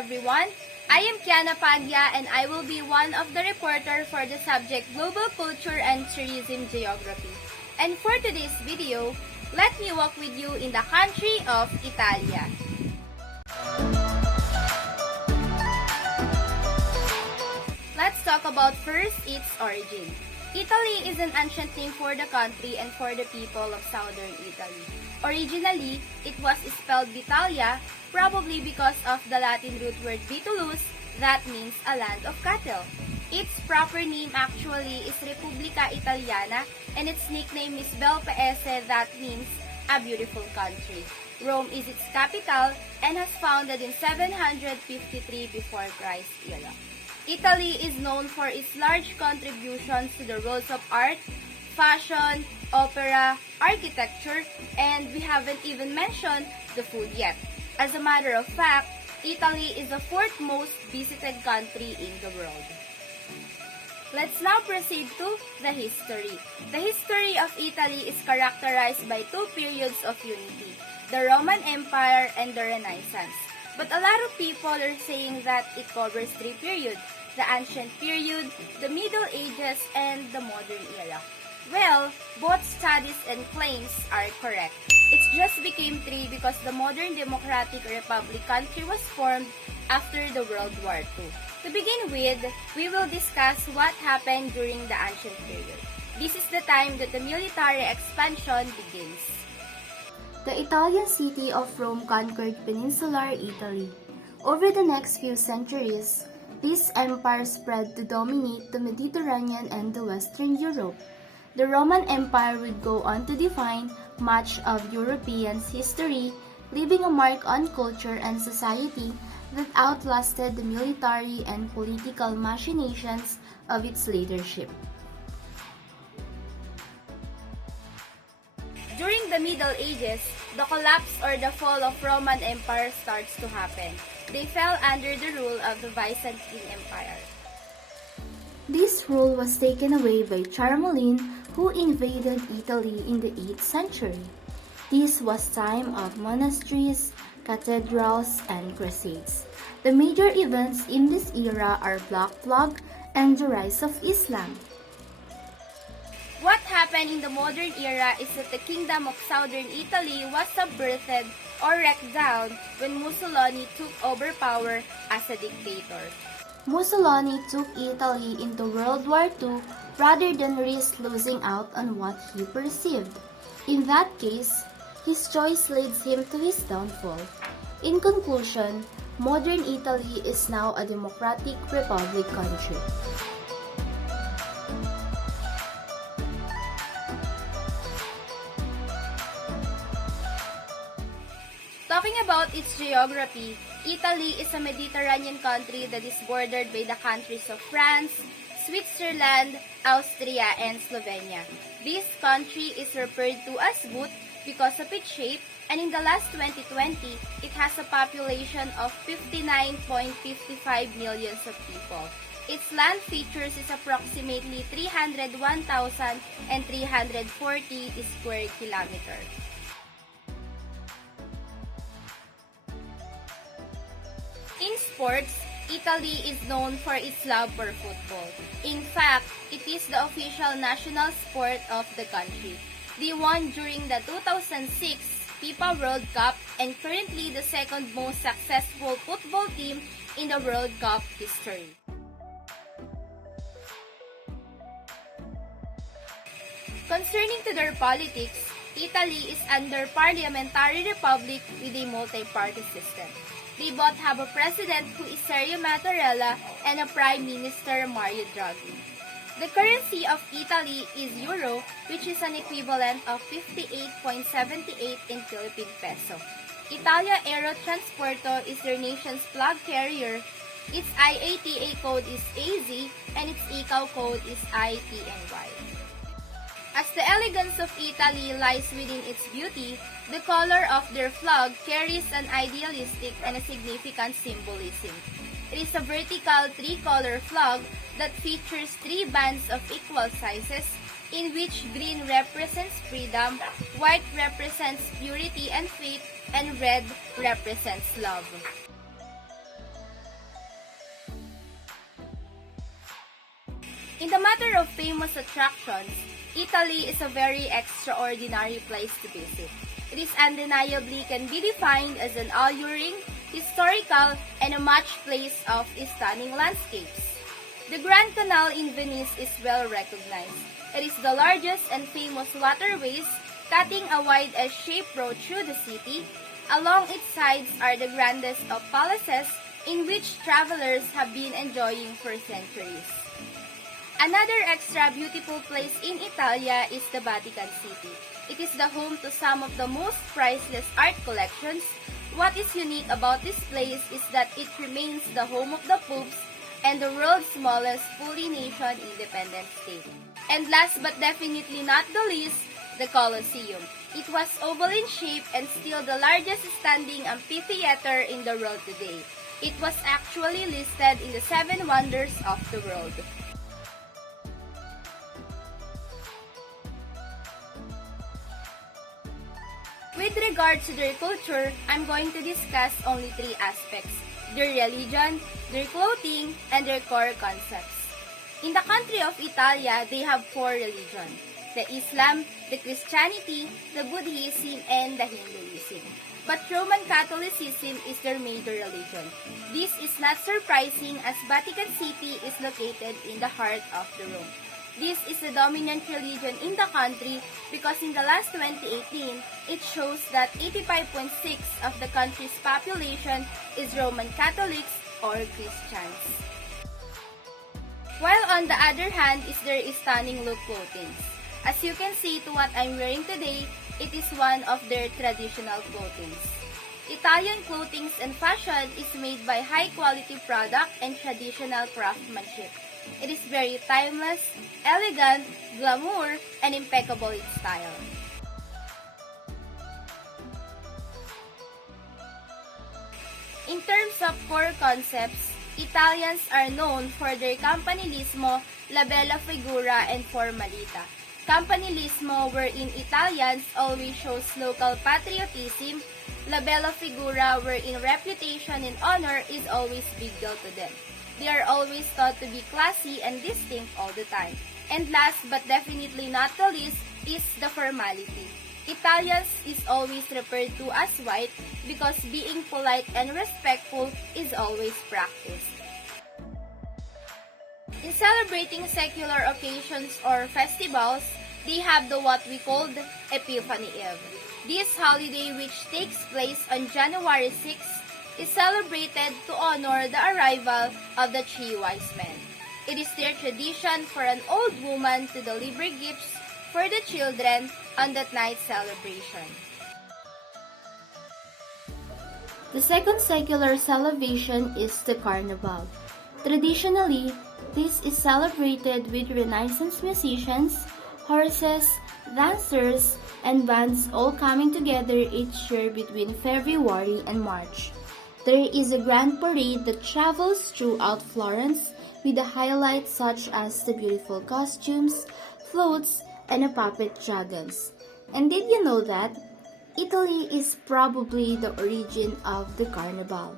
everyone. I am Kiana Pagya and I will be one of the reporter for the subject Global Culture and Tourism Geography. And for today's video, let me walk with you in the country of Italia. Let's talk about first its origin. Italy is an ancient name for the country and for the people of southern Italy. Originally, it was spelled Vitalia, probably because of the Latin root word vitulus, that means a land of cattle. Its proper name actually is Repubblica Italiana, and its nickname is Bel Paese, that means a beautiful country. Rome is its capital and was founded in 753 before Christ era. Italy is known for its large contributions to the worlds of art, fashion, opera, architecture, and we haven't even mentioned the food yet. As a matter of fact, Italy is the fourth most visited country in the world. Let's now proceed to the history. The history of Italy is characterized by two periods of unity, the Roman Empire and the Renaissance. But a lot of people are saying that it covers three periods, the ancient period, the Middle Ages, and the modern era. Well, both studies and claims are correct. It just became three because the modern Democratic Republic country was formed after the World War II. To begin with, we will discuss what happened during the ancient period. This is the time that the military expansion begins. The Italian city of Rome conquered peninsular Italy. Over the next few centuries, this empire spread to dominate the Mediterranean and the Western Europe. The Roman Empire would go on to define much of Europeans' history, leaving a mark on culture and society that outlasted the military and political machinations of its leadership. During the Middle Ages, the collapse or the fall of Roman Empire starts to happen. They fell under the rule of the Byzantine Empire. This rule was taken away by Charlemagne, who invaded Italy in the 8th century. This was time of monasteries, cathedrals, and crusades. The major events in this era are Black Flag and the rise of Islam. What happened in the modern era is that the kingdom of southern Italy was subverted or wrecked down when Mussolini took over power as a dictator. Mussolini took Italy into World War II rather than risk losing out on what he perceived. In that case, his choice leads him to his downfall. In conclusion, modern Italy is now a democratic republic country. Talking about its geography, Italy is a Mediterranean country that is bordered by the countries of France, Switzerland, Austria, and Slovenia. This country is referred to as Boot because of its shape, and in the last 2020, it has a population of 59.55 million of people. Its land features is approximately 301,340 square kilometers. In sports, Italy is known for its love for football. In fact, it is the official national sport of the country. They won during the 2006 FIFA World Cup and currently the second most successful football team in the World Cup history. Concerning to their politics, Italy is under parliamentary republic with a multi-party system. They both have a president who is Sergio Mattarella and a prime minister Mario Draghi. The currency of Italy is euro, which is an equivalent of 58.78 in Philippine peso. Italia Aerotransporto is their nation's flag carrier. Its IATA code is AZ and its ICAO code is ITNY. As the elegance of Italy lies within its beauty, the color of their flag carries an idealistic and a significant symbolism. It is a vertical three-color flag that features three bands of equal sizes, in which green represents freedom, white represents purity and faith, and red represents love. In the matter of famous attractions, Italy is a very extraordinary place to visit. It is undeniably can be defined as an alluring, historical, and a match place of stunning landscapes. The Grand Canal in Venice is well recognized. It is the largest and famous waterways, cutting a wide S-shaped road through the city. Along its sides are the grandest of palaces in which travelers have been enjoying for centuries. Another extra beautiful place in Italia is the Vatican City. It is the home to some of the most priceless art collections. What is unique about this place is that it remains the home of the popes and the world's smallest fully nation-independent state. And last but definitely not the least, the Colosseum. It was oval in shape and still the largest standing amphitheater in the world today. It was actually listed in the 7 wonders of the world. With regards to their culture, I'm going to discuss only 3 aspects: their religion, their clothing, and their core concepts. In the country of Italia, they have 4 religions: the Islam, the Christianity, the Buddhism, and the Hinduism. But Roman Catholicism is their major religion. This is not surprising as Vatican City is located in the heart of the Rome. This is the dominant religion in the country because in the last 2018, it shows that 85.6% of the country's population is Roman Catholics or Christians. While on the other hand is their stunning look clothing. As you can see to what I'm wearing today, it is one of their traditional clothing. Italian clothing and fashion is made by high quality product and traditional craftsmanship. It is very timeless, elegant, glamour, and impeccable in style. In terms of core concepts, Italians are known for their campanilismo, la bella figura, and formalita. Campanilismo, wherein Italians always shows local patriotism, la bella figura, wherein reputation and honor is always big deal to them. They are always thought to be classy and distinct all the time. And last but definitely not the least is the formality. Italians is always referred to as white because being polite and respectful is always practiced. In celebrating secular occasions or festivals, they have the what we called Epiphany Eve. This holiday, which takes place on January 6th, is celebrated to honor the arrival of the 3 wise men. It is their tradition for an old woman to deliver gifts for the children on that night's celebration. The second secular celebration is the Carnival. Traditionally, this is celebrated with Renaissance musicians, horses, dancers, and bands all coming together each year between February and March. There is a grand parade that travels throughout Florence with the highlights such as the beautiful costumes, floats, and the puppet dragons. And did you know that Italy is probably the origin of the Carnival,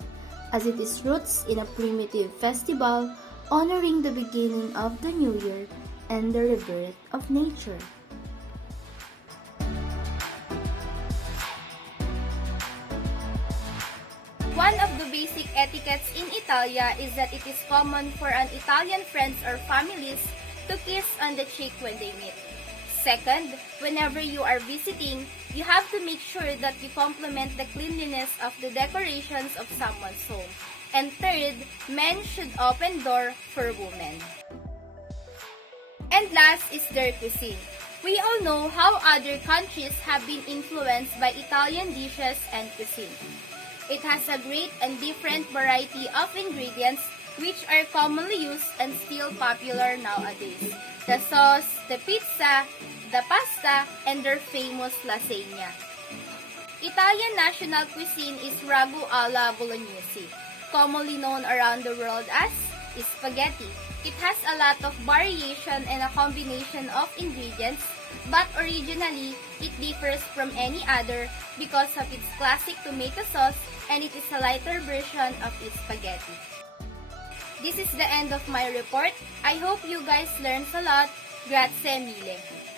as it is roots in a primitive festival honoring the beginning of the new year and the rebirth of nature. One of the basic etiquettes in Italia is that it is common for an Italian friends or families to kiss on the cheek when they meet. Second, whenever you are visiting, you have to make sure that you compliment the cleanliness of the decorations of someone's home. And third, men should open door for women. And last is their cuisine. We all know how other countries have been influenced by Italian dishes and cuisine. It has a great and different variety of ingredients which are commonly used and still popular nowadays. The sauce, the pizza, the pasta, and their famous lasagna. Italian national cuisine is ragu alla bolognese, commonly known around the world as spaghetti. It has a lot of variation and a combination of ingredients, but originally, it differs from any other because of its classic tomato sauce and it is a lighter version of its spaghetti. This is the end of my report. I hope you guys learned a lot. Grazie mille.